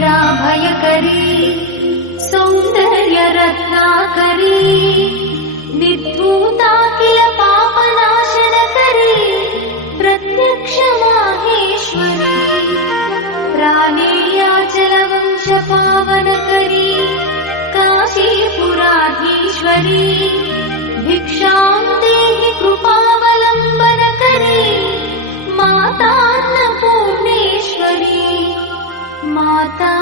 भयकरी सौन्दर्य रत्नाकरी निर्धूता किल पापनाशनकरी प्रत्यक्ष माहेश्वरी प्राणेयाचलवंश पावनकरी काशीपुराधीश्वरी भिक्षां देहि कृपावलम्बनकरी माता अन्नपूर्णेश्वरी माता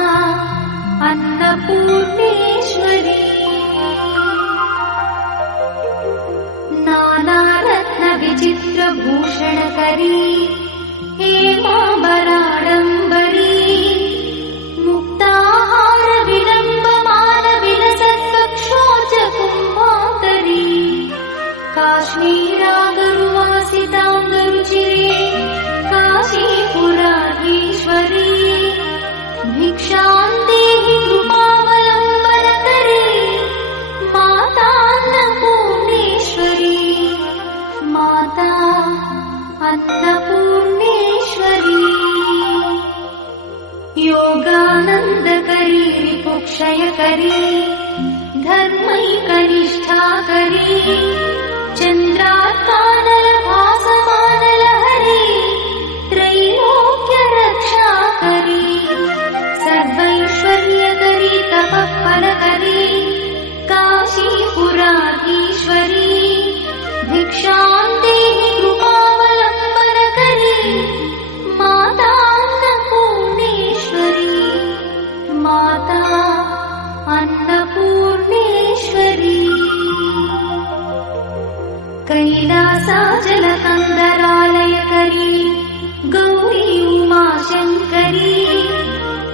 अन्नपूर्णेश्वरी नानारत्न विचित्रभूषणकरी हेमाम्बराडम्बरी मुक्ताहार विलम्बमान विलसत्कक्षोज कुम्भाकरी काश्मीरागरुवासिताङ्गरुचिरे काशीपुराधीश्वरी भिक्षां देहि कृपावलम्बनकरी माता अन्नपूर्णेश्वरी माता अन्नपूर्णेश्वरी योगानन्दकरी रिपुक्षयकरी धर्मैकनिष्ठाकरी चन्द्रार्कानलभासमानलहरी त्रैलोक्यरक्षाकरी सर्वैश्वर्यकरी तपःफलकरी काशीपुराधीश्वरी भिक्षां देहि कृपावलम्बनकरी माता अन्नपूर्णेश्वरी माता अन्नपूर्णेश्वरी कैलासाचलकन्दरालयकरी गौरी उमाशङ्करी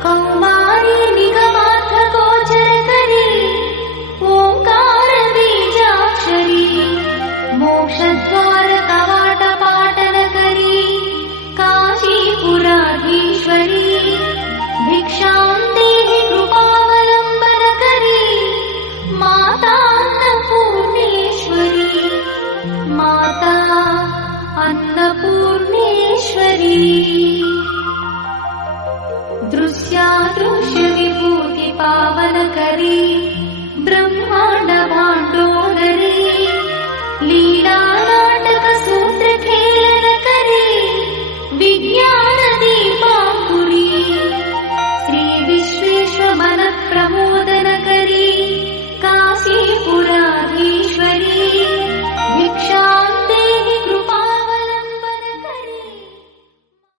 कौमारी निगमार्थगोचरकरी ओङ्कारबीजाक्षरी मोक्षद्वारकवाटपाटनकरी काशीपुराधीश्वरी भिक्षां देहि कृपावलम्बनकरी माता अन्नपूर्णेश्वरी माता अन्नपूर्णेश्वरी